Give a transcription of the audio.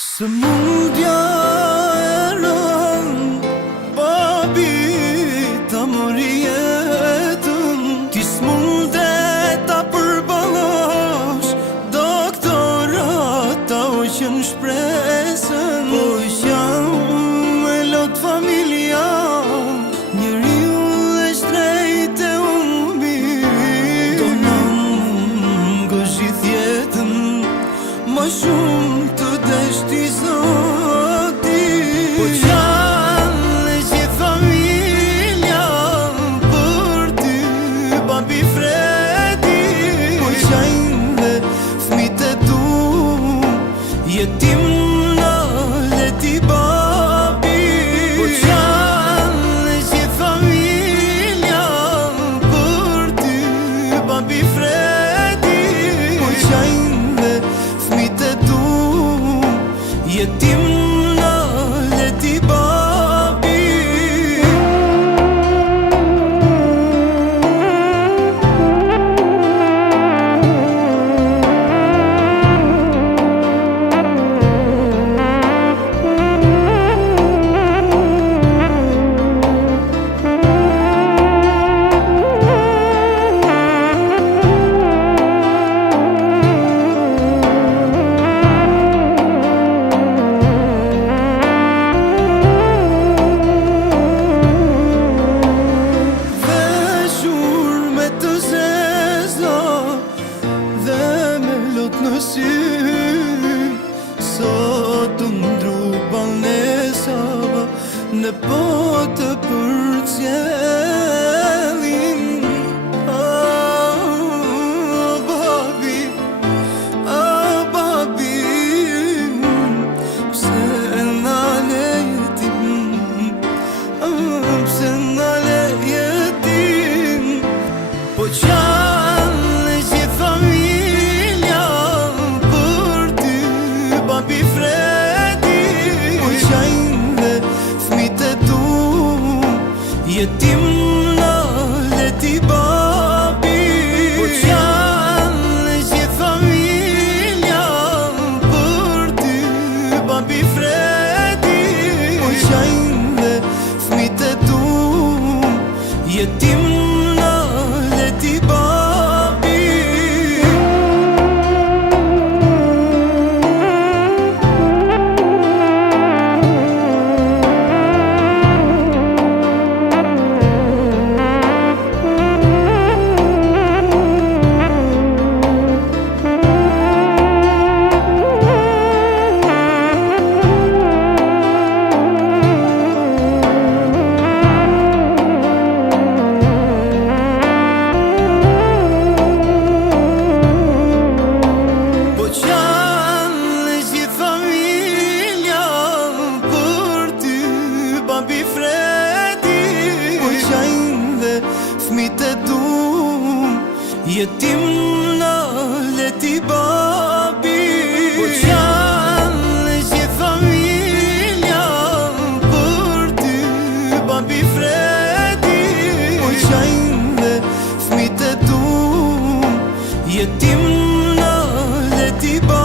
Së mundja e rënë, babi ta mori jetën. Ti s'mundet ta përbalosh, doktorat ta hoqën shpresën. Po jam me lot familja, njeriu e shtrejt e umbi. Do na ngozhith jetën, ma shumë të deshti zoti. Po qanë që familja për ty, babi Fredi. Po qajnë dhe fmit e tu, jetim në leti babi. Po qanë që familja për ty, babi Fredi. Po qajnë dhe fmit e tu, jetim në leti babi. Sot të ndru banesa në potë për cjelin. Babi, babi, pse nale jetim, pse nale jetim. Po qanë që familja për ty, babi Fredi. Po qajnë dhe fmit e tu, jetim në leti babi. Po qanë që familja për ty, babi Fredi. Po qajnë dhe fmit e tu, jetim në leti babi. Babi Fredi. Po qajnë dhe fmit e tu, jetim në leti babi. Po qanë që familja për ty, babi Fredi. Po qajnë dhe fmit e tu, jetim në leti babi.